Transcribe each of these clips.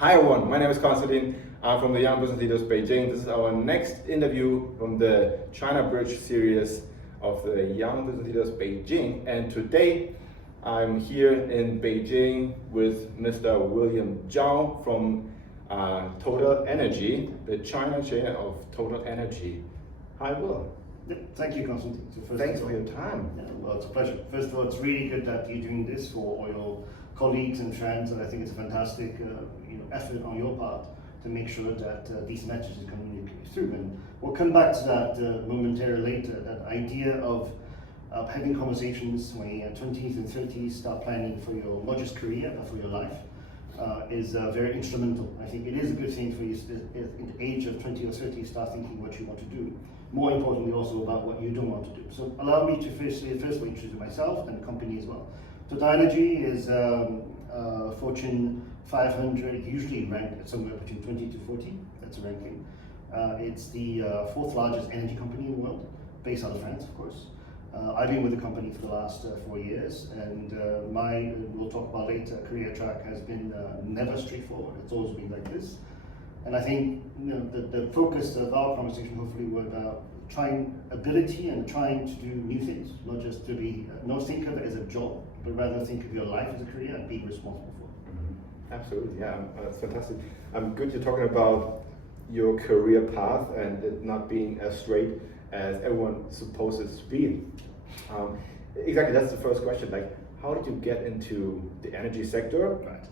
Hi everyone, my name is Constantin. I'm from the Young Business Leaders Beijing. This is our next interview from the China Bridge series of the Young Business Leaders Beijing. And today I'm here in Beijing with Mr. William Zhao from TotalEnergies, the China chain of TotalEnergies. Hi Will. Thank you, Constantin. So thanks for your time. Yeah, well, it's a pleasure. First of all, it's really good that you're doing this for all your colleagues and friends, and I think it's a fantastic effort on your part to make sure that these messages communicate through. And we'll come back to that momentarily later. That idea of having conversations when you're 20s and 30s, start planning for your not just career but for your life is very instrumental. I think it is a good thing for you in the age of 20 or 30, start thinking what you want to do. More importantly, also about what you don't want to do. So allow me to firstly introduce myself and the company as well. TotalEnergies is Fortune 500, usually ranked at somewhere between 20 to 40. That's a ranking. It's the fourth largest energy company in the world, based out of France, of course. I've been with the company for the last 4 years, and we'll talk about later, career track has been never straightforward. It's always been like this. And I think the focus of our conversation hopefully was about trying ability and trying to do new things, not just to be, not think of it as a job, but rather think of your life as a career and being responsible for it. Mm-hmm. Absolutely, yeah, that's fantastic. Good you're talking about your career path and it not being as straight as everyone supposes to be. Exactly, that's the first question. Like, how did you get into the energy sector? Right.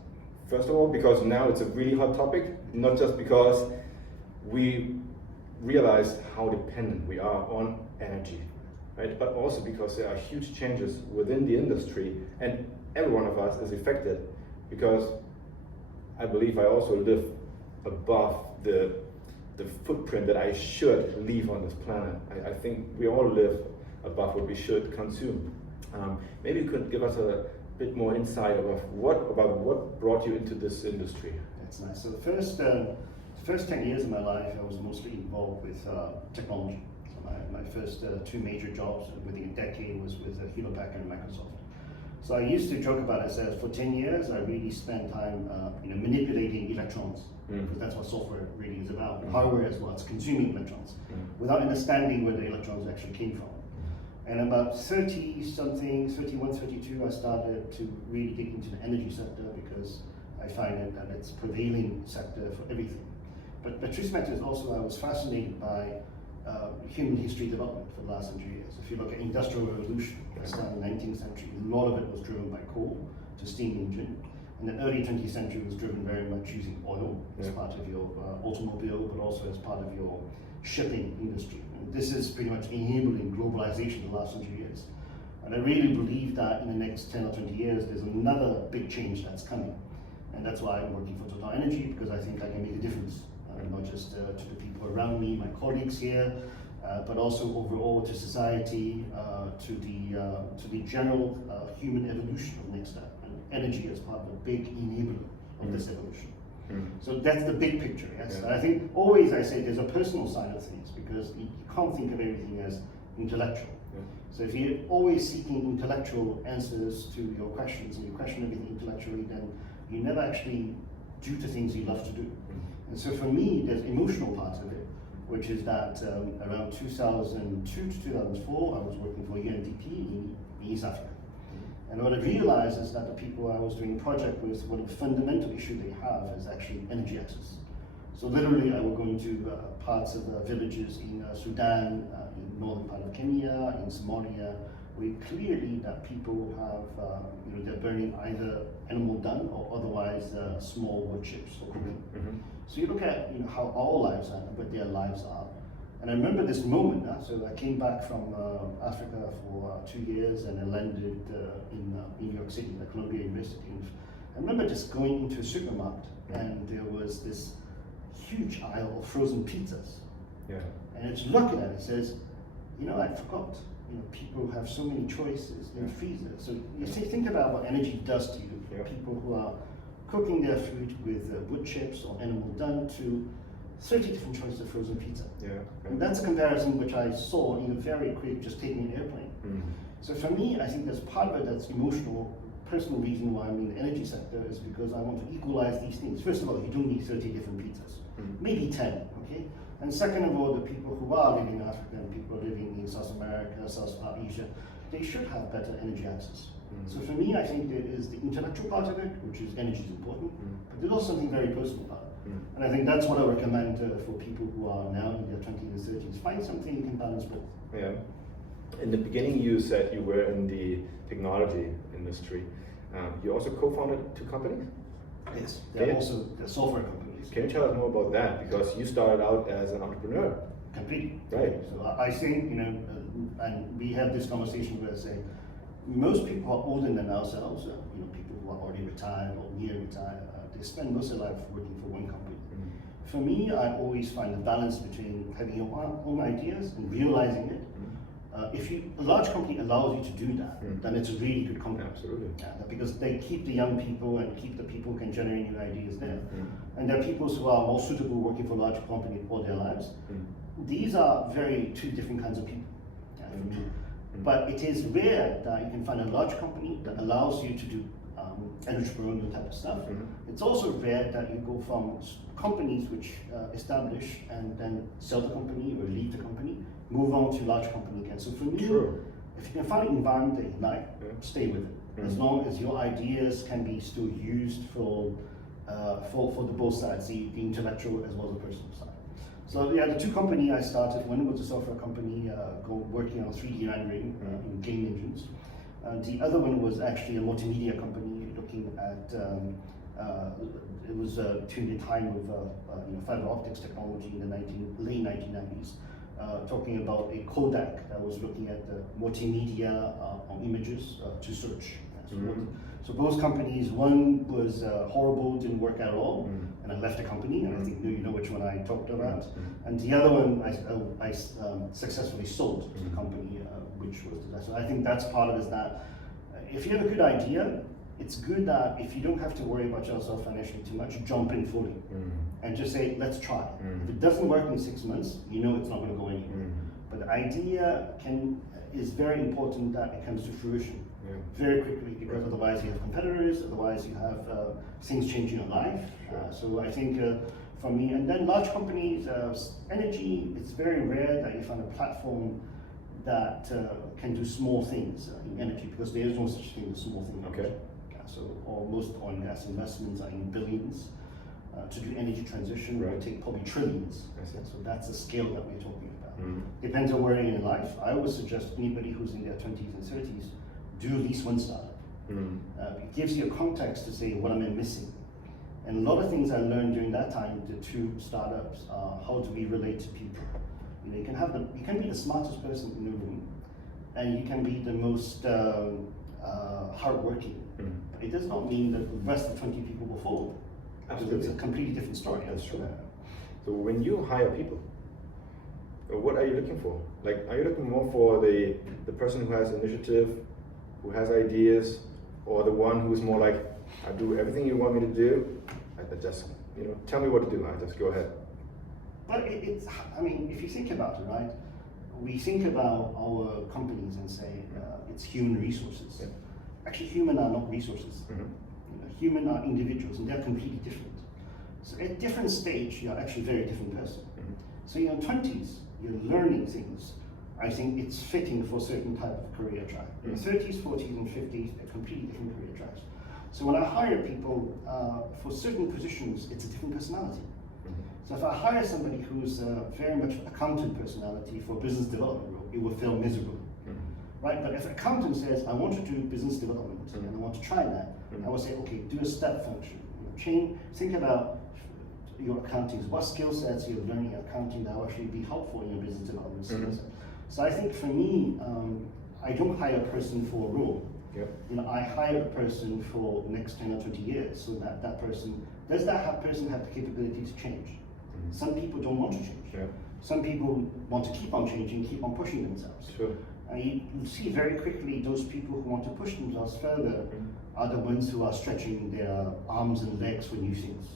First of all, because now it's a really hot topic, not just because we realize how dependent we are on energy, right? But also because there are huge changes within the industry and every one of us is affected, because I believe I also live above the footprint that I should leave on this planet. I think we all live above what we should consume. Maybe you could give us a bit more insight about what brought you into this industry. That's nice. So the first 10 years of my life, I was mostly involved with technology. So my first two major jobs within a decade was with Hewlett Packard and Microsoft. So I used to joke about it as for 10 years, I really spent time manipulating electrons. Because that's what software really is about. Hardware as well, it's consuming electrons, without understanding where the electrons actually came from. And about 30-something, 31, 32, I started to really dig into the energy sector because I find it that it's prevailing sector for everything. But the truth matter is also I was fascinated by human history development for the last 100 years. If you look at industrial revolution, that started in the 19th century, a lot of it was driven by coal to steam engine. And the early 20th century was driven very much using oil as part of your automobile, but also as part of your shipping industry. And this is pretty much enabling globalization the last 100 years. And I really believe that in the next 10 or 20 years, there's another big change that's coming. And that's why I'm working for TotalEnergies, because I think I can make a difference, not just to the people around me, my colleagues here, but also overall to society, to the general human evolution of next step. And energy is part of a big enabler of this evolution. So that's the big picture, yes. Yeah. I think always I say there's a personal side of things, because you can't think of everything as intellectual. Yeah. So if you're always seeking intellectual answers to your questions and you question everything intellectually, then you never actually do the things you love to do. And so for me, there's emotional part of it, which is that around 2002 to 2004, I was working for UNDP in East Africa. And what I realized is that the people I was doing a project with, one of the fundamental issues they have is actually energy access. So literally I would go into parts of villages in Sudan, in northern part of Kenya, in Somalia, where clearly that people have, they're burning either animal dung or otherwise small wood chips for cooking. So you look at how our lives are, what their lives are. And I remember this moment, so I came back from Africa for 2 years and I landed in New York City, at Columbia University. And I remember just going into a supermarket and there was this huge aisle of frozen pizzas. Yeah. And it's looking at it, it says, I forgot, people have so many choices in the freezer. So you think about what energy does to you. Yeah. People who are cooking their food with wood chips or animal dung to 30 different choices of frozen pizza. Yeah. Okay. And that's a comparison which I saw very quick just taking an airplane. So for me, I think there's part of it that's emotional, personal reason why I'm in the energy sector is because I want to equalize these things. First of all, you don't need 30 different pizzas, maybe 10, okay? And second of all, the people who are living in Africa and people living in South America, South Asia, they should have better energy access. So for me, I think there is the intellectual part of it, which is energy is important, but there's also something very personal about it. And I think that's what I recommend for people who are now in their 20s and 30s. Find something you can balance both. Yeah. In the beginning, you said you were in the technology industry. You also co-founded 2 companies? Yes, they're also software companies. Can you tell us more about that? Because you started out as an entrepreneur. Completely. Right. So I think, and we have this conversation where I say, most people are older than ourselves, people who are already retired or near retired, they spend most of their life working for one company. For me, I always find the balance between having your own ideas and realizing it. If a large company allows you to do that, then it's a really good company. Absolutely. Because they keep the young people and keep the people who can generate new ideas there. And there are people who are more suitable working for a large company all their lives. These are two different kinds of people. But it is rare that you can find a large company that allows you to do entrepreneurial type of stuff. It's also rare that you go from companies which establish and then sell the company or leave the company, move on to large company again. So for me, if you can find an environment that you like, stay with it. As long as your ideas can be still used for the both sides, the intellectual as well as the personal side. So yeah, the 2 companies I started, one was a software company working on 3D rendering in game engines. The other one was actually a multimedia company looking at, it was during the time of fiber optics technology in the late 1990s, talking about a codec that was looking at the multimedia on images to search. So both companies, one was horrible, didn't work at all, and I left the company, and I think you know which one I talked about. And the other one I successfully sold to the company, which was the So I think that's part of it, is that if you have a good idea, it's good that if you don't have to worry about yourself financially too much, jump in fully and just say, let's try. If it doesn't work in 6 months, you know it's not going to go anywhere. But the idea is very important that it comes to fruition very quickly, because otherwise you have competitors, otherwise you have things changing in life. So I think for me, and then large companies, energy, it's very rare that you find a platform that can do small things in energy, because there is no such thing as small thing. Okay. So most oil and gas investments are in billions. To do energy transition will take probably trillions. So that's the scale that we're talking about. Depends on where you're in life. I always suggest anybody who's in their 20s and 30s, do at least one startup. It gives you a context to say, what am I missing? And a lot of things I learned during that time, the 2 startups, are how do we relate to people? You can be the smartest person in the room, and you can be the most hardworking. But it does not mean that the rest of 20 people will follow. Absolutely. It's a completely different story. That's true. So when you hire people, what are you looking for? Like, are you looking more for the person who has initiative, who has ideas, or the one who's more like, I do everything you want me to do, I just, tell me what to do, I just go ahead. But if you think about it, right, we think about our companies and say it's human resources. Actually, human are not resources. Human are individuals, and they're completely different. So at different stage, you're actually a very different person. So in your 20s, you're learning things. I think it's fitting for a certain type of career track. In the 30s, 40s, and 50s, they're completely different career tracks. So when I hire people for certain positions, it's a different personality. So if I hire somebody who's very much accountant personality for business development role, it will feel miserable. Right? But if an accountant says, I want to do business development and I want to try that, I will say, okay, do a step function. Think about your accounting. What skill sets you're learning in accounting that will actually be helpful in your business development skills. So I think for me, I don't hire a person for a role. I hire a person for the next 10 or 20 years, so that person, does that person have the capability to change? Some people don't want to change. Some people want to keep on changing, keep on pushing themselves. And you see very quickly those people who want to push themselves further are the ones who are stretching their arms and legs for new things.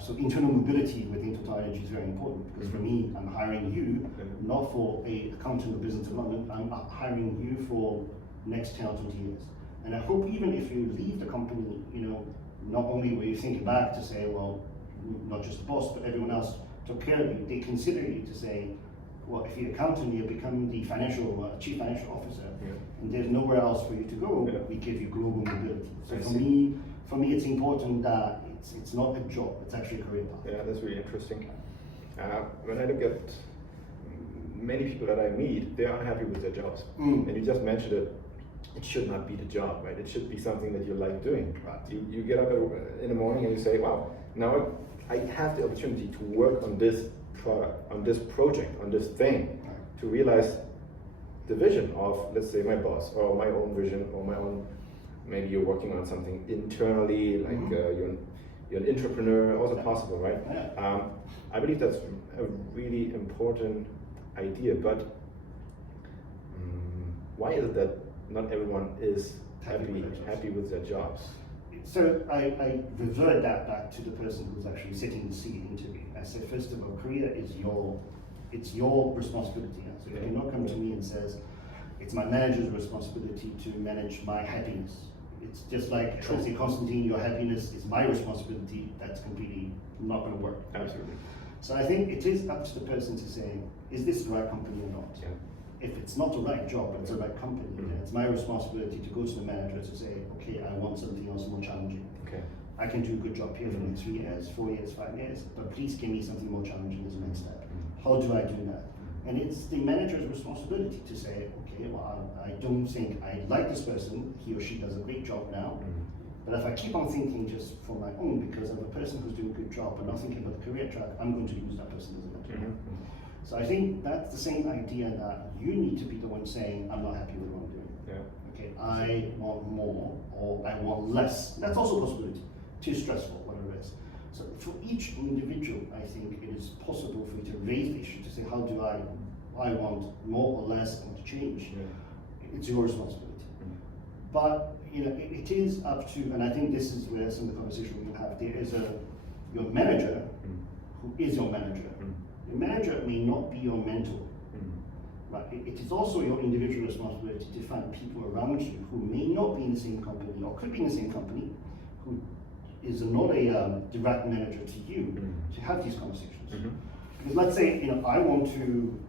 So internal mobility within TotalEnergies is very important, because for me, I'm hiring you not for a accountant or business development, I'm hiring you for next 10 or 20 years. And I hope even if you leave the company, not only will you think back to say, well, not just the boss, but everyone else took care of you, they consider you to say, well, if you're an accountant, you're becoming the chief financial officer, and there's nowhere else for you to go. We give you global mobility. So for me, it's important that it's not a job; it's actually a career path. Yeah, that's really interesting. When I look at many people that I meet, they are unhappy with their jobs, and you just mentioned it. It should not be the job, right? It should be something that you like doing. Right. You get up in the morning and you say, wow, now I have the opportunity to work on this product, on this project, on this thing, to realize the vision of, let's say, my boss, or my own vision, or my own, maybe you're working on something internally, like you're an entrepreneur, also possible, right? Yeah. I believe that's a really important idea, but why is it that not everyone is happy with their jobs? So I revert that back to the person who's actually sitting in the seat interviewing. I said, first of all, career is your responsibility. So you cannot come to me and says, it's my manager's responsibility to manage my happiness. It's just like, I say, Constantin, your happiness is my responsibility. That's completely not going to work. Absolutely. So I think it is up to the person to say, is this the right company or not? Yeah. If it's not the right job, but it's the right company, then it's my responsibility to go to the manager to say, okay, I want something else more challenging. Okay. I can do a good job here for the next 3 years, 4 years, 5 years, but please give me something more challenging as the next step. How do I do that? And it's the manager's responsibility to say, okay, well, I don't think I like this person, he or she does a great job now, but if I keep on thinking just for my own, because I'm a person who's doing a good job, but not thinking about the career track, I'm going to lose that person as a manager. So I think that's the same idea that you need to be the one saying, I'm not happy with what I'm doing. Yeah. Okay, I want more, or I want less. That's also a possibility. Too stressful, whatever it is. So for each individual, I think it is possible for you to raise the issue to say, how do I want more or less, I want to change. It's your responsibility. But it is up to, and I think this is where some of the conversation we can have. There is your manager who is your manager. The manager may not be your mentor. Right? It is also your individual responsibility to find people around you who may not be in the same company or could be in the same company, who is not a direct manager to you, to have these conversations. Because let's say I want to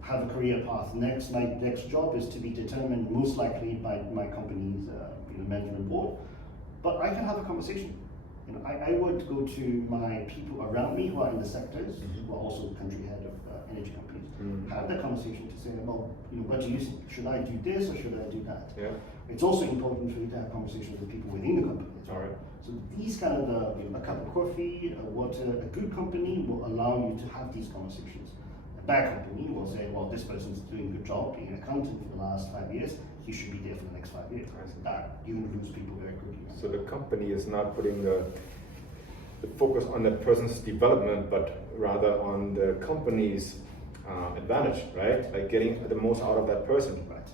have a career path. My next job is to be determined most likely by my company's management board, but I can have a conversation. I would go to my people around me who are in the sectors, who are also country head of energy companies, have that conversation to say, well, what do you think? Should I do this or should I do that? Yeah. It's also important for you to have conversations with people within the company as well. All right. So these kind of a cup of coffee, a water, a good company will allow you to have these conversations. A bad company will say, well, this person's doing a good job being an accountant for the last 5 years, he should be there for the next 5 years. That you're going to lose people very quickly. So the company is not putting the focus on that person's development, but rather on the company's advantage, right? Like getting the most out of that person. Right.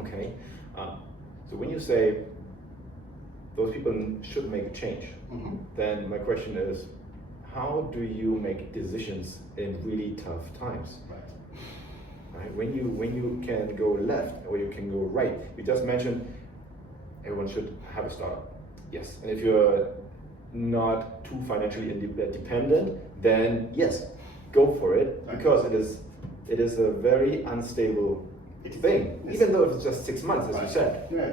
Okay. So when you say those people should make a change, then my question is, how do you make decisions in really tough times? Right? When you can go left or you can go right. You just mentioned everyone should have a startup. Yes. And if you're not too financially dependent, then yes, go for it, because it is a very unstable thing, even though it's just 6 months, as you said. Yeah.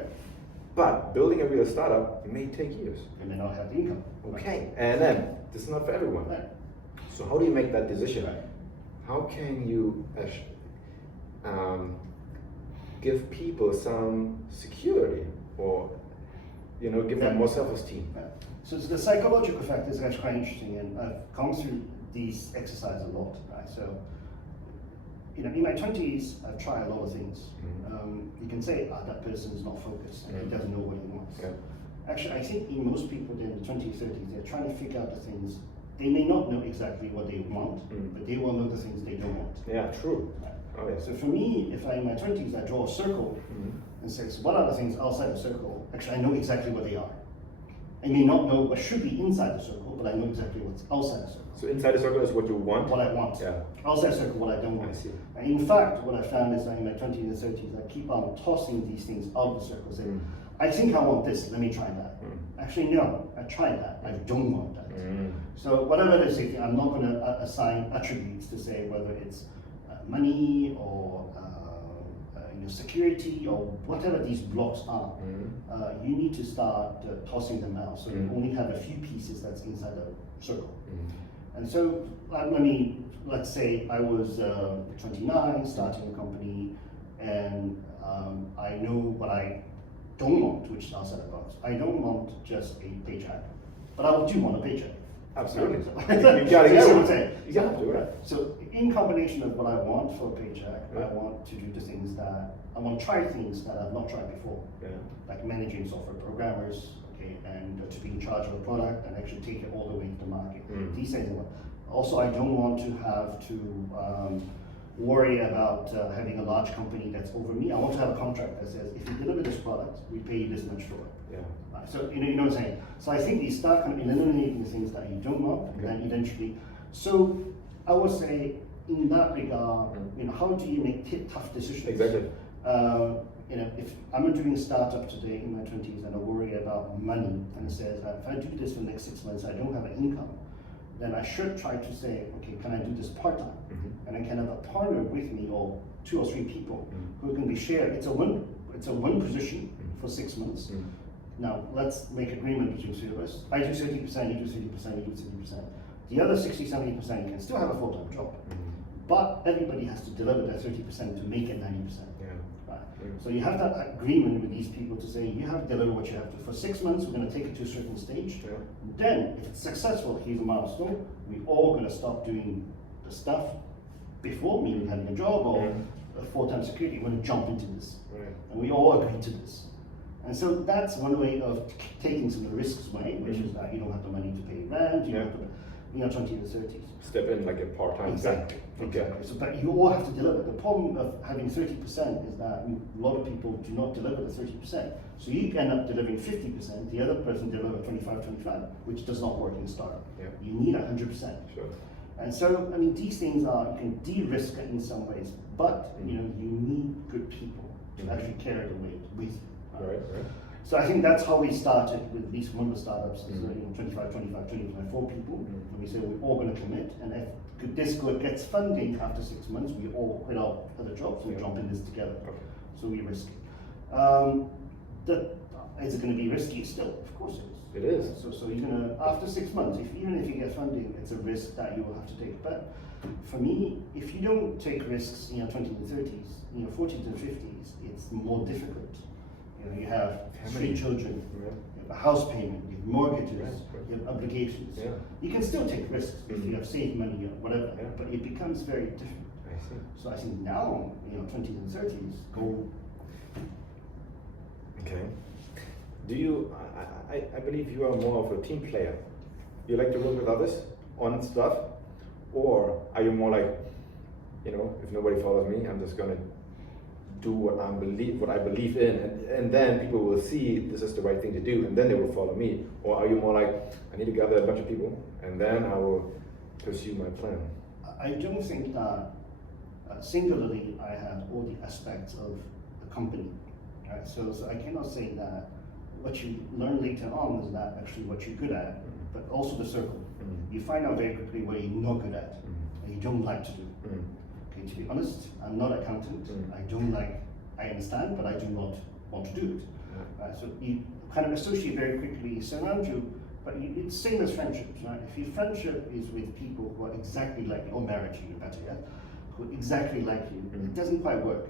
But building a real startup, it may take years. And they don't have the income. Okay, and then this is not for everyone. Right. So how do you make that decision? Right. How can you give people some security, or give them more self-esteem? Right. So the psychological factors are actually quite interesting, and I've gone through these exercises a lot. Right? So in my 20s, I've tried a lot of things. You can say, that person is not focused, and he doesn't know what he wants. Yeah. Actually, I think in most people in the 20s, 30s, they're trying to figure out the things. They may not know exactly what they want, but they will know the things they don't want. Yeah, true. Right? Oh, yeah. So for me, if in my 20s, I draw a circle and says, what are the things outside the circle? Actually, I know exactly what they are. I may not know what should be inside the circle, but I know exactly what's outside the circle. So inside the circle is what you want? What I want. Yeah. Outside the circle, what I don't want. I see. And in fact, what I found is that in my 20s and 30s, I keep on tossing these things out of the circle, saying, I think I want this, let me try that. Actually, no, I tried that, I don't want that. So whatever it is, I'm not going to assign attributes to say whether it's money or security or whatever these blocks are. You need to start tossing them out, so you only have a few pieces that's inside the circle. And so, let's say I was 29, starting a company, and I know what I don't want, which is outside the box. I don't want just a paycheck, but I do want a paycheck. Absolutely. You gotta get what I'm one. saying. You have to, right? So in combination of what I want for a paycheck, I want to do the things that, I want to try things that I've not tried before. Like managing software programmers, okay, and to be in charge of a product and actually take it all the way to the market. These things. Also, I don't want to have to worry about having a large company that's over me. I want to have a contract that says, if you deliver this product, we pay you this much for it. So you know what I'm saying? So I think you start kind of eliminating the things that you don't want, and then eventually. So I would say, in that regard, how do you make tough decisions? Exactly. If I'm doing a startup today in my 20s and I worry about money, and it says that if I do this for the next 6 months, I don't have an income, then I should try to say, okay, can I do this part-time? And I can have a partner with me, or 2 or 3 people who can be shared. It's a one position for 6 months. Now, let's make agreement between 3 of us. I do 30%, you do 30%, you do 30%. The other 60, 70%, you can still have a full-time job. But everybody has to deliver their 30% to make it 90%. Right? So you have that agreement with these people to say, you have to deliver what you have to. For 6 months, we're going to take it to a certain stage. Then, if it's successful, here's a milestone. We're all going to stop doing the stuff before, meaning having a job or a full-time security. We're going to jump into this. And we all agree to this. And so that's one way of taking some of the risks away, which is that you don't have the money to pay rent, you don't have to, 20 to 30s. Step in like a part-time Exactly. So, but you all have to deliver. The problem of having 30% is that a lot of people do not deliver the 30%. So you end up delivering 50%, the other person delivers 25, which does not work in a startup. You need 100%. Sure. And so, these things you can de-risk it in some ways, but you need good people to actually carry the weight with you. Right. So I think that's how we started with at least one of the startups, 25, 4 people. And we say we're all going to commit, and if this gets funding after 6 months, we all quit our other jobs and jump in this together. So we risk it. Is it going to be risky still? Of course it is. It is. So you're going to, after 6 months, even if you get funding, it's a risk that you will have to take. But for me, if you don't take risks in your 20s and 30s, 40s and 50s, it's more difficult. You have 3 children, you have a house payment, you have mortgages, you have obligations. You can still take risks if you have saved money or whatever, but it becomes very different. I see. So I think now, 20s and 30s, go. Okay. Do you, I believe you are more of a team player. You like to work with others on stuff? Or are you more like, if nobody follows me, I'm just gonna do what I believe in, and then people will see this is the right thing to do, and then they will follow me? Or are you more like, I need to gather a bunch of people, and then I will pursue my plan? I don't think that singularly I have all the aspects of the company. Right? So I cannot say that what you learn later on is that actually what you're good at, but also the circle. You find out very quickly what you're not good at, and you don't like to do. Okay, to be honest, I'm not an accountant. I understand, but I do not want to do it. So you kind of associate very quickly, surround you, but it's same as friendships, right? If your friendship is with people who are exactly like you, or marriage you, better yet, who are exactly like you, it doesn't quite work.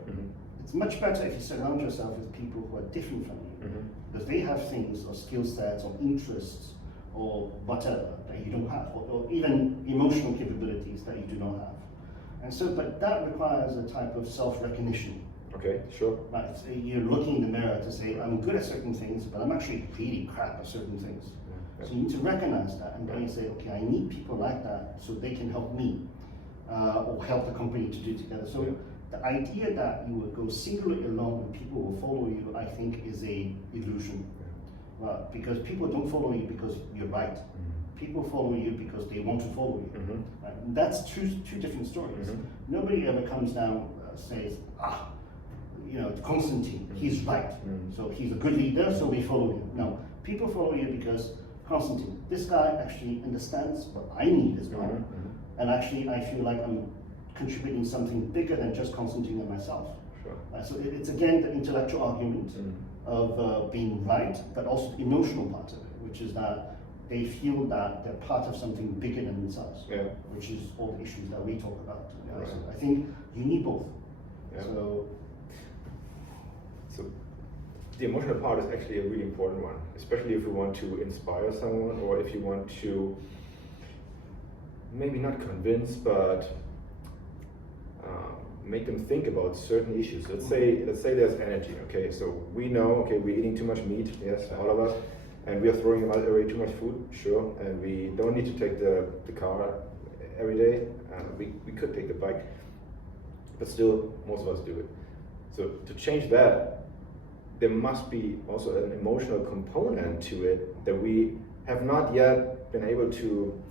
It's much better if you surround yourself with people who are different from you, because they have things or skill sets or interests or whatever that you don't have, or even emotional capabilities that you do not have. And so, but that requires a type of self-recognition. Okay, sure. Right, so you're looking in the mirror to say, I'm good at certain things, but I'm actually really crap at certain things. So you need to recognize that, and then you say, okay, I need people like that so they can help me, or help the company to do together. So the idea that you will go singularly alone and people will follow you, I think, is a illusion. because people don't follow you because you're right. People follow you because they want to follow you. Right? That's two different stories. Nobody ever comes down says, Constantin, he's right. So he's a good leader, so we follow him. No, people follow you because Constantin, this guy actually understands what I need as well. And actually I feel like I'm contributing something bigger than just Constantin and myself. Sure. So it's again the intellectual argument of being right, but also the emotional part of it, which is that they feel that they're part of something bigger than themselves, which is all the issues that we talk about. Right. So I think you need both. So the emotional part is actually a really important one, especially if you want to inspire someone, or if you want to maybe not convince, but make them think about certain issues. Let's say there's energy. Okay, so we know, okay, we're eating too much meat. Yes, all of us. And we are throwing away too much food, sure, and we don't need to take the car every day. We could take the bike, but still, most of us do it. So to change that, there must be also an emotional component to it that we have not yet been able to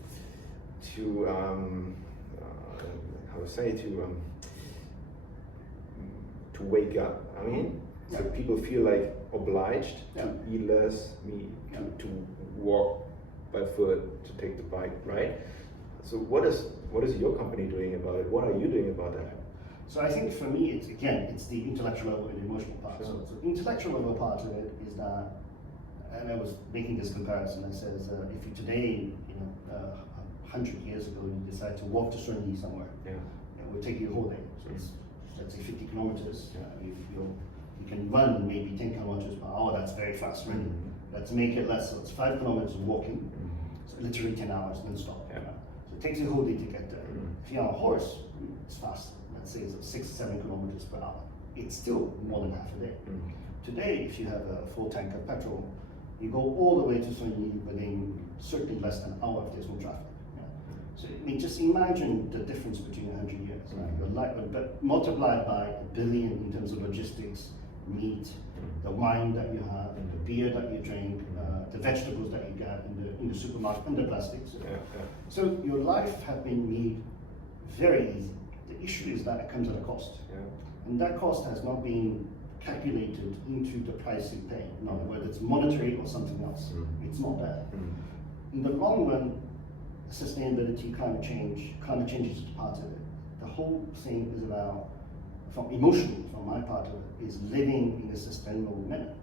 wake up. I mean, so people feel like obliged to eat less meat, to walk by foot, to take the bike, right? So what is your company doing about it? What are you doing about that? So I think for me, it's the intellectual level and the emotional part. Sure. So the intellectual level part of it is that, and I was making this comparison. I says, if you today, 100 years ago, you decide to walk to Sunyi somewhere, it will take you a whole day. So it's, let's say 50 kilometers. You can run maybe 10 kilometers per hour. That's very fast running. Let's make it less. So it's 5 kilometers walking. So literally 10 hours non-stop. So it takes you a whole day to get there. If you're on a horse, it's fast. Let's say it's 6 to 7 kilometers per hour. It's still more than half a day. Today, if you have a full tank of petrol, you go all the way to Sunyi within certainly less than an hour if there's no traffic. So I mean, just imagine the difference between 100 years. Right? But multiplied by 1 billion in terms of logistics, meat, the wine that you have, the beer that you drink, the vegetables that you get in the supermarket, and the plastics. So your life has been made very easy. The issue is that it comes at a cost. And that cost has not been calculated into the price you pay, whether it's monetary or something else. It's not there. In the long run, sustainability, climate change is part of it. The whole thing is about, emotionally, from my part of it, is living in a sustainable manner.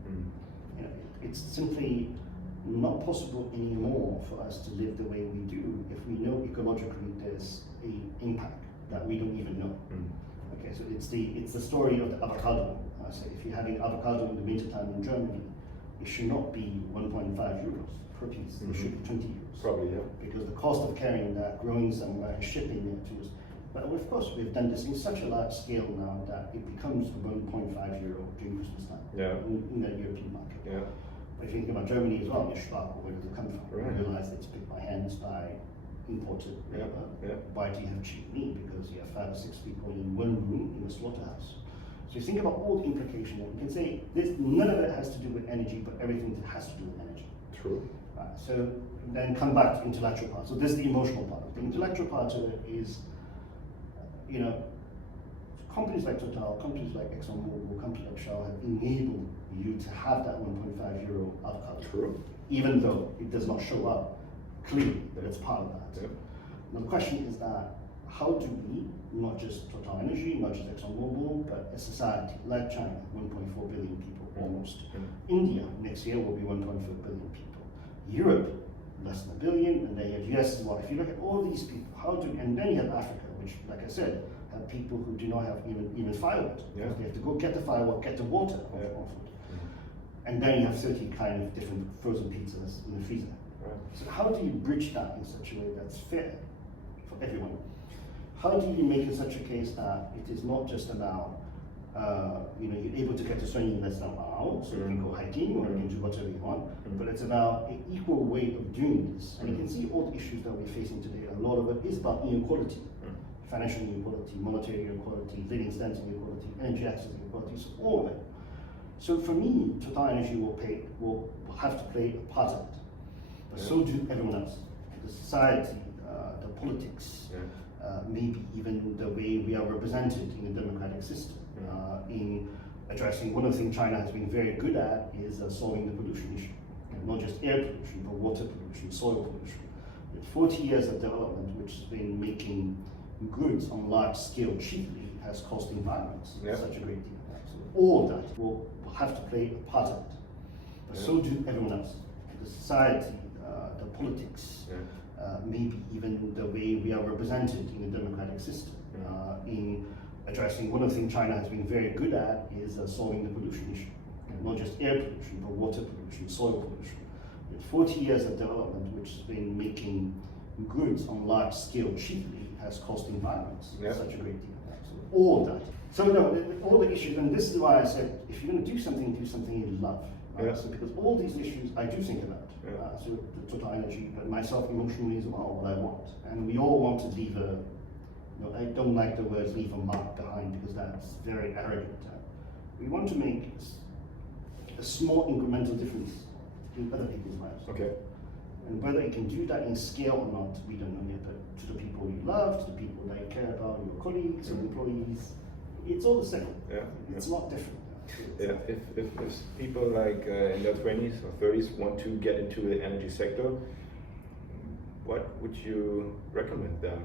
It's simply not possible anymore for us to live the way we do if we know ecologically there's an impact that we don't even know. Okay, so it's the story of the avocado. So if you're having avocado in the wintertime in Germany, it should not be 1.5 euros per piece. It should be 20 euros. Probably, Because the cost of carrying that, growing somewhere, and shipping it to us. But of course, we've done this in such a large scale now that it becomes 1.5 euro during Christmas time in the European market. But if you think about Germany as well, where does it come from? Right. You realize it's picked by hands by imported labor. Why do you have cheap meat? Because you have 5 or 6 people in one room in a slaughterhouse. So you think about all the implications, and you can say none of it has to do with energy, but everything has to do with energy. True. So then come back to the intellectual part. So this is the emotional part. The intellectual part of it is, companies like Total, companies like ExxonMobil, companies like Zhao have enabled you to have that 1.5 euro avocado. True. Even though it does not show up clearly that it's part of that. Now the question is that, how do we, not just TotalEnergies, not just ExxonMobil, but a society like China, 1.4 billion people almost. India, next year will be 1.4 billion people. Europe, less than 1 billion, and then you have US as well. If you look at all these people, and then you have Africa, which, like I said, have people who do not have even firewood. They have to go get the firewood, get the water off it. And then you have 30 kind of different frozen pizzas in the freezer. So how do you bridge that in such a way that's fair for everyone? How do you make it such a case that it is not just about, you're able to get to Sunyi in less than an hour, so you can go hiking or you can do whatever you want, but it's about an equal way of doing this. And you can see all the issues that we're facing today. A lot of it is about inequality, financial inequality, monetary inequality, living standards inequality, energy access inequality, so all of it. So for me, TotalEnergies will have to play a part of it, but so do everyone else. The society, the politics, maybe even the way we are represented in the democratic system. In addressing one of the things China has been very good at is solving the pollution issue, and not just air pollution, but water pollution, soil pollution. With 40 years of development, which has been making goods on large scale cheaply, has cost the environment such a great deal. So all of that will have to play a part of it, but so do everyone else. The society, the politics, maybe even the way we are represented in the democratic system. In addressing one of the things China has been very good at is solving the pollution issue, and not just air pollution, but water pollution, soil pollution. With 40 years of development, which has been making goods on large scale cheaply, has cost the environment such a great deal. So all of that. So no, all the issues, and this is why I said, if you're going to do something you love. So because all these issues I do think about. So the TotalEnergies, but myself emotionally as well, what I want. And we all want to leave a, I don't like the word leave a mark behind because that's very arrogant. We want to make a small incremental difference in other people's lives. Okay. And whether you can do that in scale or not, we don't know yet. But to the people you love, to the people that you care about, your colleagues and employees, it's all the same. It's not different. If people like in their 20s or 30s want to get into the energy sector, what would you recommend them?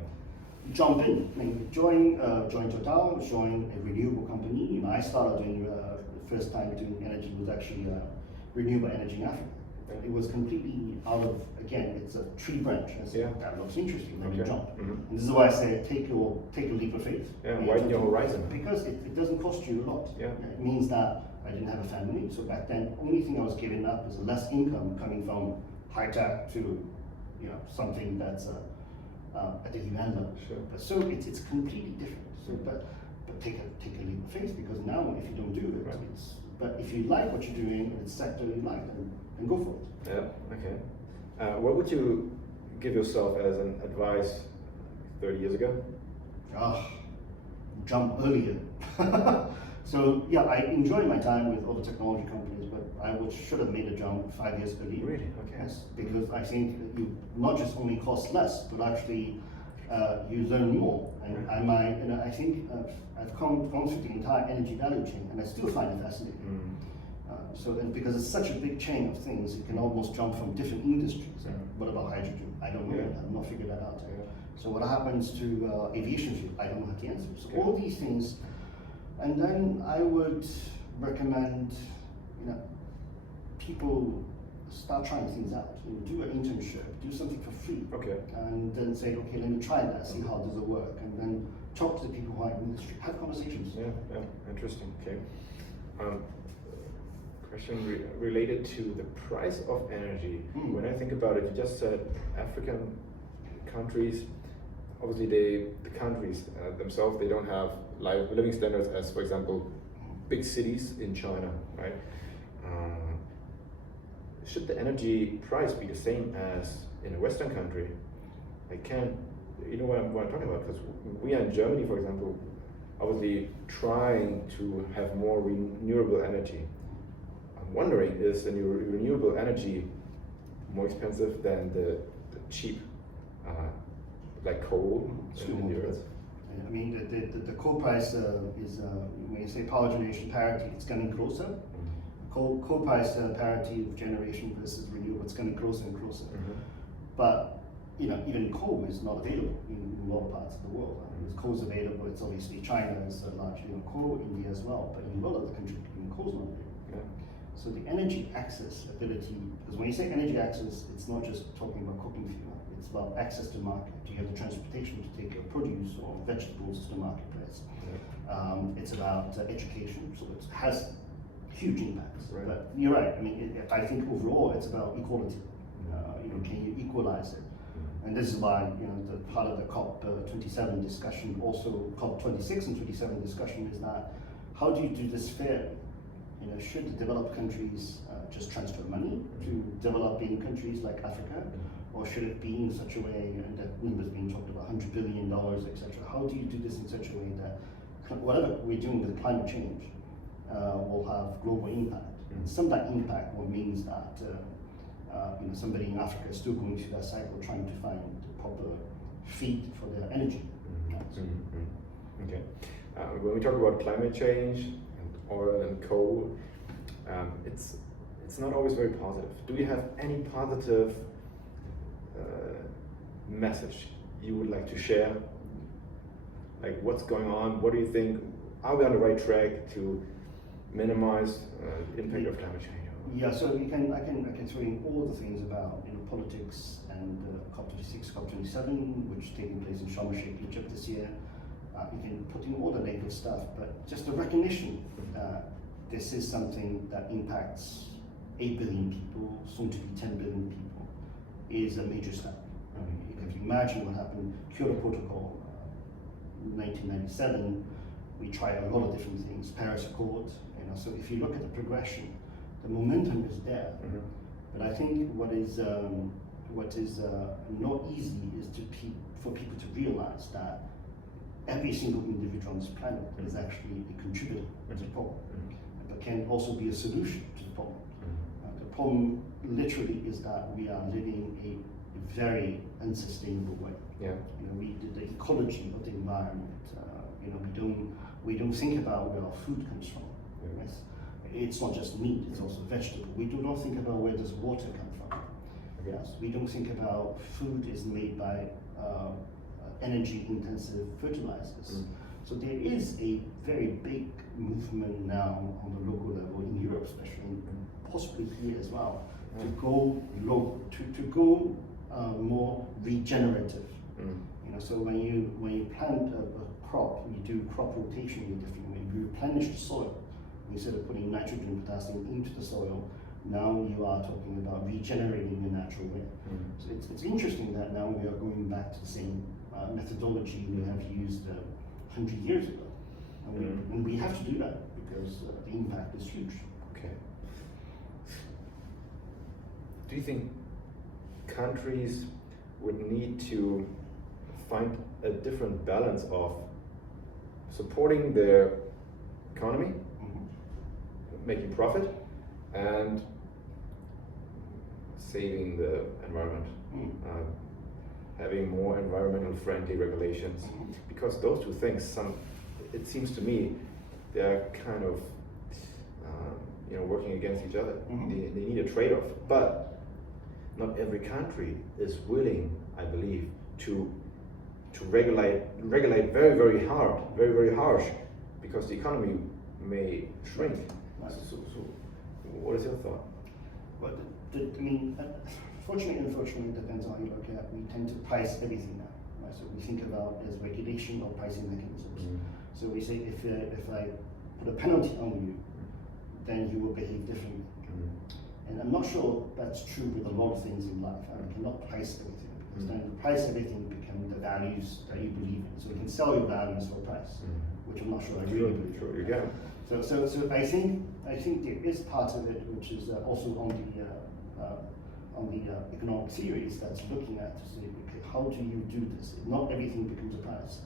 Jump in. I mean, join Total, join a renewable company. I started doing the first time doing energy was actually renewable energy in Africa. It was completely out of, again, it's a tree branch. I said, that looks interesting, let me jump. And this is why I say take a leap of faith. Widen your horizon. Because it doesn't cost you a lot. It means that I didn't have a family, so back then, only thing I was giving up is less income coming from high tech to something that's at the UN level. But so it's completely different. So but take a leap of faith, because now if you don't do it, but if you like what you're doing and it's sector you like, then go for it. Okay. What would you give yourself as an advice 30 years ago? Jump earlier. So yeah, I enjoyed my time with all the technology companies, but I should have made a jump 5 years earlier. Really? Okay. Yes, because I think you not just only cost less, but actually you learn more. And I think I've gone through the entire energy value chain, and I still find it fascinating. And because it's such a big chain of things, you can almost jump from different industries. What about hydrogen? I don't know. I've not figured that out. So what happens to aviation fuel? I don't know how to answer. So all these things, and then I would recommend, people start trying things out. Do an internship, do something for free, and then say, okay, let me try that, see how does it work, and then talk to the people who are in the industry, have conversations. Interesting. Okay. Question related to the price of energy. When I think about it, you just said African countries. Obviously, the countries themselves, they don't have living standards as, for example, big cities in China, right? Should the energy price be the same as in a Western country? You know what I'm talking about? Because we are in Germany, for example, obviously trying to have more renewable energy. I'm wondering, is the renewable energy more expensive than the cheap, like coal in the earth? I mean, the coal price is, when you say power generation parity, it's getting closer. Coal price parity of generation versus renewable, it's getting closer and closer. But even coal is not available in a lot of parts of the world. Coal is available. It's obviously China is largely on coal, India as well, but in a lot of the countries, coal is not available. So the energy access ability, because when you say energy access, it's not just talking about cooking fuel. It's about access to market. Do you have the transportation to take your produce or vegetables to the marketplace? It's about education, so it has huge impacts. But you're right. I mean, I think overall it's about equality. Can you equalize it? And this is why the part of the COP27 discussion, also COP26 and 27 discussion, is that how do you do this fairly? Should the developed countries just transfer money to developing countries like Africa, or should it be in such a way, and that numbers being talked about, $100 billion, etc. How do you do this in such a way that whatever we're doing with climate change, will have global impact. And some of that impact will means that somebody in Africa is still going through that cycle trying to find the proper feed for their energy. Okay. When we talk about climate change and oil and coal, it's not always very positive. Do you have any positive message you would like to share? Like, what's going on? What do you think? Are we on the right track to minimize the impact of climate change? Yeah, so I can throw in all the things about politics and COP26, COP27, which is taking place in Sharm el-Sheikh, Egypt this year. You can put in all the negative stuff, but just the recognition this is something that impacts 8 billion people, soon to be 10 billion people, is a major step. I mean, if you imagine what happened, Kyoto Protocol, 1997, we tried a lot of different things, Paris Accord, so if you look at the progression, the momentum is there. But I think what is not easy is for people to realize that every single individual on this planet is actually a contributor to the problem, but can also be a solution to the problem. The problem literally is that we are living a very unsustainable way. We did the ecology of the environment. We don't think about where our food comes from. Yes? It's not just meat; it's also vegetable. We do not think about where does water come from. Yes, we don't think about food is made by energy-intensive fertilizers. So there is a very big movement now on the local level in Europe, especially, and possibly here as well, to go low, to go more regenerative. So when you plant a crop, you do crop rotation in a different way. You replenish the soil instead of putting nitrogen and potassium into the soil. Now you are talking about regenerating in a natural way. So it's interesting that now we are going back to the same methodology we have used 100 years ago, and we have to do that because the impact is huge. Okay. Do you think countries would need to find a different balance of supporting their economy, making profit, and saving the environment, having more environmental friendly regulations? Because those two things, it seems to me, they're kind of working against each other. They need a trade-off, but not every country is willing, I believe, to regulate very, very hard, very, very harsh, because the economy may shrink. So what is your thought? Well, fortunately and unfortunately, it depends on how you look at it. We tend to price everything now. Right? So we think about as regulation or pricing mechanisms. So we say if I put a penalty on you, then you will behave differently. And I'm not sure that's true with a lot of things in life. I cannot price everything, because then the price everything become the values that you believe in. So you can sell your values for a price, which I'm not sure I really believe in. Sure, you can. So I think there is part of it which is also on the economic theories that's looking at to say, okay, how do you do this? Not everything becomes a price.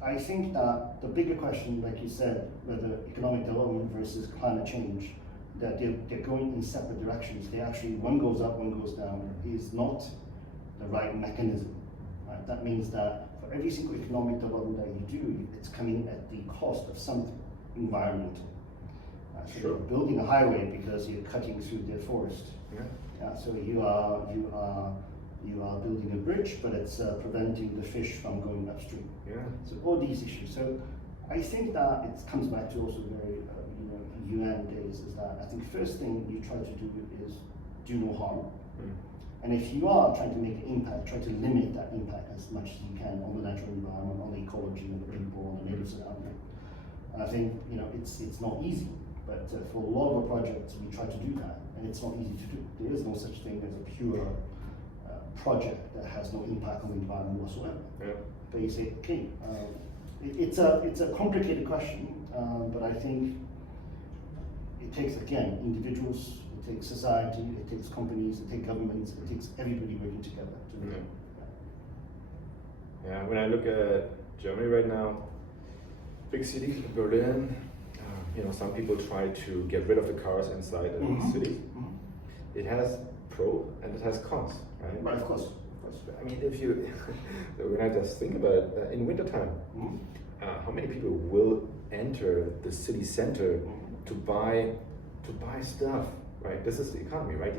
I think that the bigger question, like you said, whether economic development versus climate change, that they're going in separate directions. They actually, one goes up, one goes down, is not the right mechanism. Right? That means that for every single economic development that you do, it's coming at the cost of something environmental. So you're building a highway because you're cutting through the forest. So you are building a bridge, but it's preventing the fish from going upstream. So all these issues. So I think that it comes back to also very UN days, is that I think first thing you try to do is do no harm. And if you are trying to make an impact, try to limit that impact as much as you can on the natural environment, on the ecology, on the people, on the neighbors around you. And I think it's not easy, but for a lot of the projects we try to do that, and it's not easy to do. There is no such thing as a pure project that has no impact on the environment whatsoever. But you say, okay, it's a complicated question, but I think it takes, again, individuals, it takes society, it takes companies, it takes governments, it takes everybody working together to do it. When I look at Germany right now, big cities, Berlin, some people try to get rid of the cars inside the cities. It has pro and it has cons, right? Right, of course. I mean, if you, when I just think about it, in wintertime, how many people will enter the city center to buy stuff, right? This is the economy, right?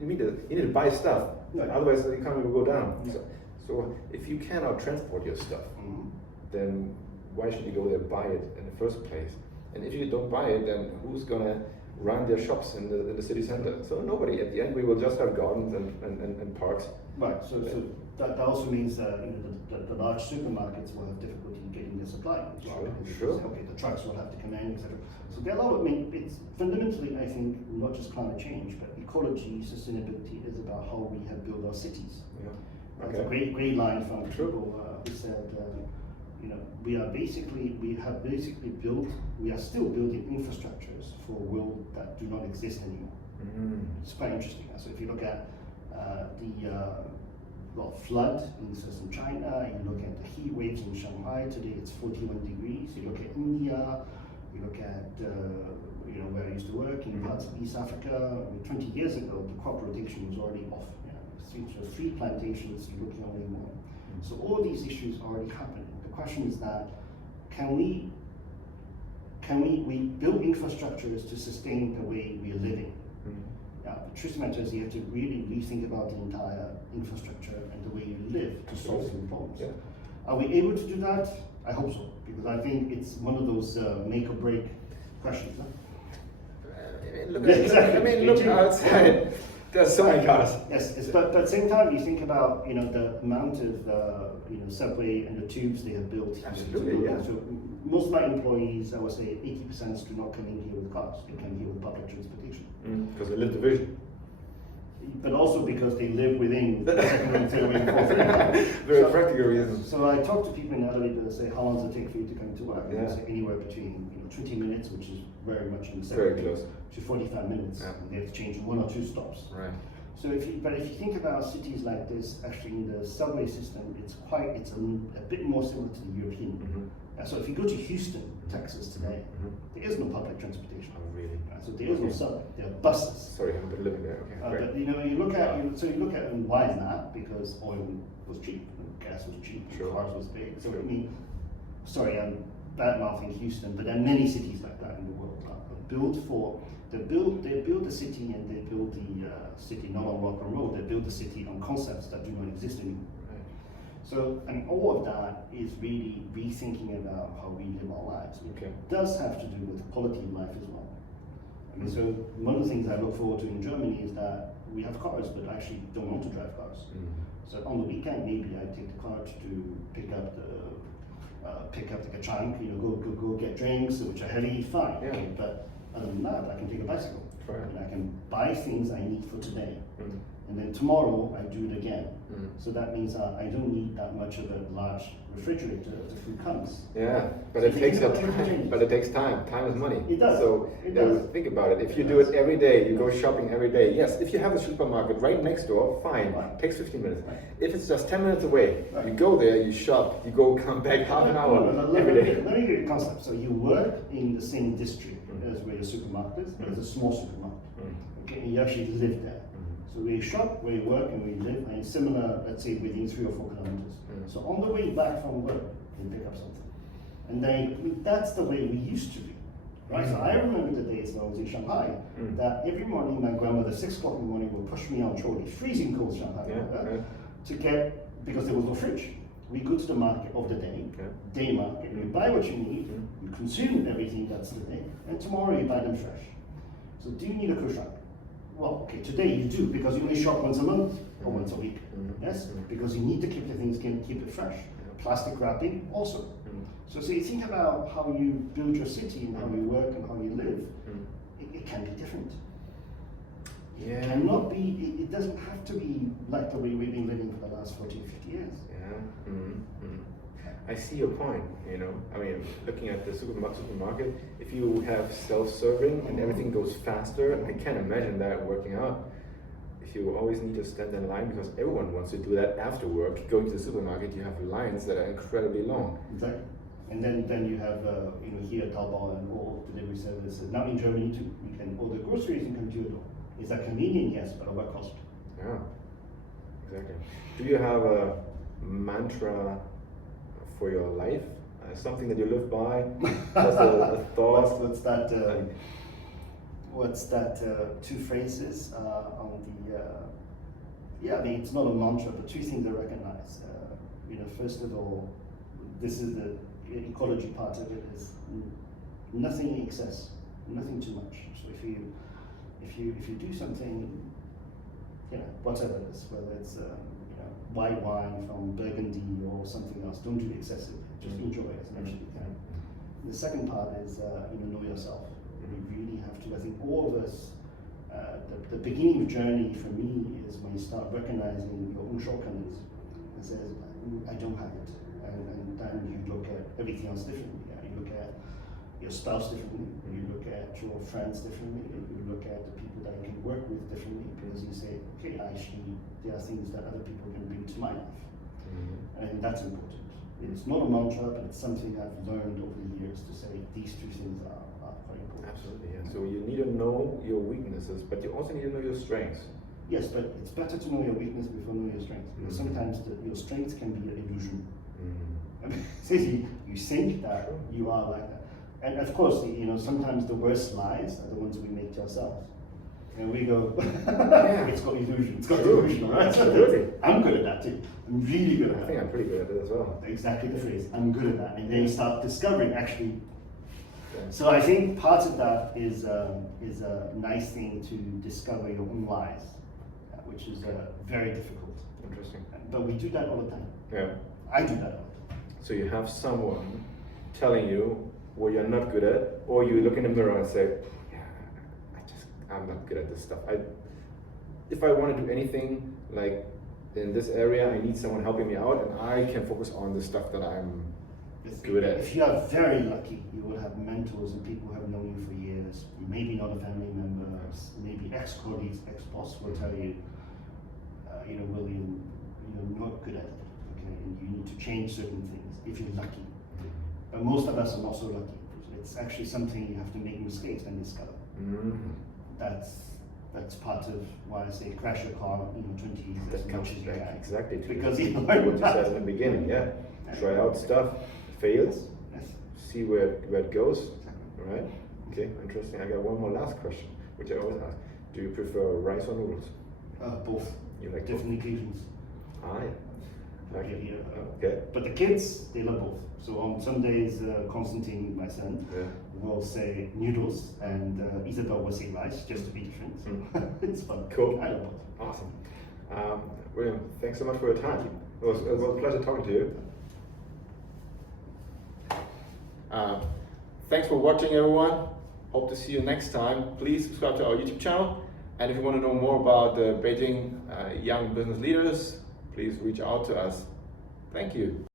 You need to buy stuff, otherwise the economy will go down. So if you cannot transport your stuff, then why should you go there and buy it in the first place? And if you don't buy it, then who's gonna run their shops in the city center? So nobody. At the end, we will just have gardens and parks. Right. So that also means that the large supermarkets will have difficulty getting the supply as well. Sure. Okay, the trucks will have to come in, etc. So there are a lot of. I mean, it's fundamentally, I think, not just climate change, but ecology, sustainability is about how we have built our cities. Yeah. That's a great line from people who said, we are still building infrastructures for a world that do not exist anymore. It's quite interesting. So if you look at the flood in southern China, you look at the heat waves in Shanghai, today it's 41 degrees, you look at India, you look at where I used to work in parts of East Africa. I mean, 20 years ago, the crop rotation was already off. Three plantations, you're looking only one. So all these issues are already happening. The question is that can we build infrastructures to sustain the way we are living? The truth matter is you have to really rethink about the entire infrastructure and the way you live to solve some problems. Are we able to do that? I hope so, because I think it's one of those make or break questions. Look outside. There's so many cars. Yes, but at the same time, you think about the amount of subway and the tubes they have built. Absolutely, yeah. So most of my employees, I would say 80% do not come in here with cars. They come here with public transportation. Because they live the vision. But also because they live within the second and third and fourth lane. Very practical reasons. So I talk to people in Adelaide that say, how long does it take for you to come to work? Yeah. And they say anywhere between 20 minutes, which is very much in the very close, to 45 minutes. Yeah. And they have to change one or two stops. Right. So if you think about cities like this, actually in the subway system, it's a bit more similar to the European. So if you go to Houston, Texas today, there is no public transportation. Oh, really? So there is no subway. There are buses. Sorry, I haven't been living there. Okay. But you look at and why is that? Because oil was cheap, gas was cheap, cars was big. So I mean, sorry, I'm bad mouthing Houston, but there are many cities like that in the world. They build the city and they build the city not on rock and roll. They build the city on concepts that do not exist anymore. Right. So, and all of that is really rethinking about how we live our lives. Okay. It does have to do with quality of life as well. I mean, so one of the things I look forward to in Germany is that we have cars, but I actually don't want to drive cars. So on the weekend, maybe I take the car to pick up the trunk, go get drinks, which are heavy, fine. Yeah. Okay, but other than that, I can take a bicycle. Right. And I can buy things I need for today. And then tomorrow I do it again. So that means I don't need that much of a large refrigerator if the food comes. Yeah, but it takes time. But it takes time. Time is money. It does. So think about it. If you do it every day, you go shopping every day. Yes, if you have a supermarket right next door, fine. It takes 15 minutes. Right. If it's just 10 minutes away, Right. you go there, you shop, you go come back half an hour every day. Let me give you a concept. So you work in the same district as where your supermarket is, but it's a small supermarket. Okay, and you actually live there. So we shop, we work, and we live, and similar, let's say, within 3 or 4 kilometers. So on the way back from work, you pick up something. And then that's the way we used to be, right? So I remember the days when I was in Shanghai, that every morning my grandmother, 6 o'clock in the morning, would push me on trolley, freezing cold Shanghai, to get, because there was no fridge. We go to the market of the day, day market, you buy what you need, you consume everything that's the day, and tomorrow you buy them fresh. So do you need a cushion? Well, okay, today you do, because you only shop once a month or once a week. Yes, because you need to keep the things, keep it fresh. Plastic wrapping also. So you think about how you build your city and how you work and how you live. It can be different. Yeah. It cannot be. It doesn't have to be like the way we've been living for the last 40, 50 years. Yeah. I see your point, I mean, looking at the supermarket, if you have self-serving and everything goes faster, I can't imagine that working out. If you always need to stand in line, because everyone wants to do that after work, going to the supermarket, you have lines that are incredibly long. Exactly. And then you have here Taobao and all delivery services. Now in Germany too, you can order groceries and come to your door. Is that convenient? Yes, but at what cost? Yeah, exactly. Do you have a mantra for your life? Something that you live by? Just a thought? What's that? Two phrases on the. Yeah, I mean it's not a mantra, but two things I recognize. First of all, this is the ecology part of it is nothing in excess, nothing too much. So if you do something, whatever it is, whether it's white wine from Burgundy or something else, don't do it excessive. Just enjoy it as much as you can. The second part is know yourself. You really have to. I think all of us. The beginning of journey for me is when you start recognizing your own shortcomings and says, I don't have it. And then you look at everything else differently. You look at your spouse differently, you look at your friends differently, you look at the people that you can work with differently, because you say, okay, actually, there are things that other people can bring to my life. And I think that's important. It's not a mantra, but it's something I've learned over the years to say these two things are quite important. Absolutely, yeah. So you need to know your weaknesses, but you also need to know your strengths. Yes, but it's better to know your weakness before know your strengths, because sometimes your strengths can be an illusion. I mean, so you think that you are like that. And of course, sometimes the worst lies are the ones we make to ourselves. And we go, it's got illusion, it's got illusion, right? Absolutely. I'm good at that too. I'm really good at that. I think I'm pretty good at it as well. Exactly the phrase, I'm good at that. And then you start discovering actually. So I think part of that is a nice thing to discover your own lies, which is very difficult. Interesting. But we do that all the time. Yeah. I do that all the time. So you have someone telling you what you're not good at, or you look in the mirror and say, I'm not good at this stuff. If I want to do anything like in this area, I need someone helping me out, and I can focus on the stuff that I'm good at. If you are very lucky, you will have mentors and people who have known you for years. Maybe not a family member, maybe ex-colleagues, ex-boss will tell you, William, you're not good at it. Okay, and you need to change certain things if you're lucky. But most of us are not so lucky. It's actually something you have to make mistakes and discover. That's part of why I say crash your car, 20 years as much as you can. Exactly. Because you what you said in the beginning, yeah. Try out stuff, fails, see where it goes. All right. Okay, interesting. I got one more last question, which I always ask. Do you prefer rice or noodles? Both. You like different occasions. Yeah. Okay. But the kids, they love both. So on some days, Constantin, my son, will say noodles, and Isabel will say rice, just to be different. So it's fun. Cool. I love both. Awesome. William, thanks so much for your time. It was a pleasure talking to you. Thanks for watching, everyone. Hope to see you next time. Please subscribe to our YouTube channel. And if you want to know more about the Beijing young business leaders, please reach out to us. Thank you.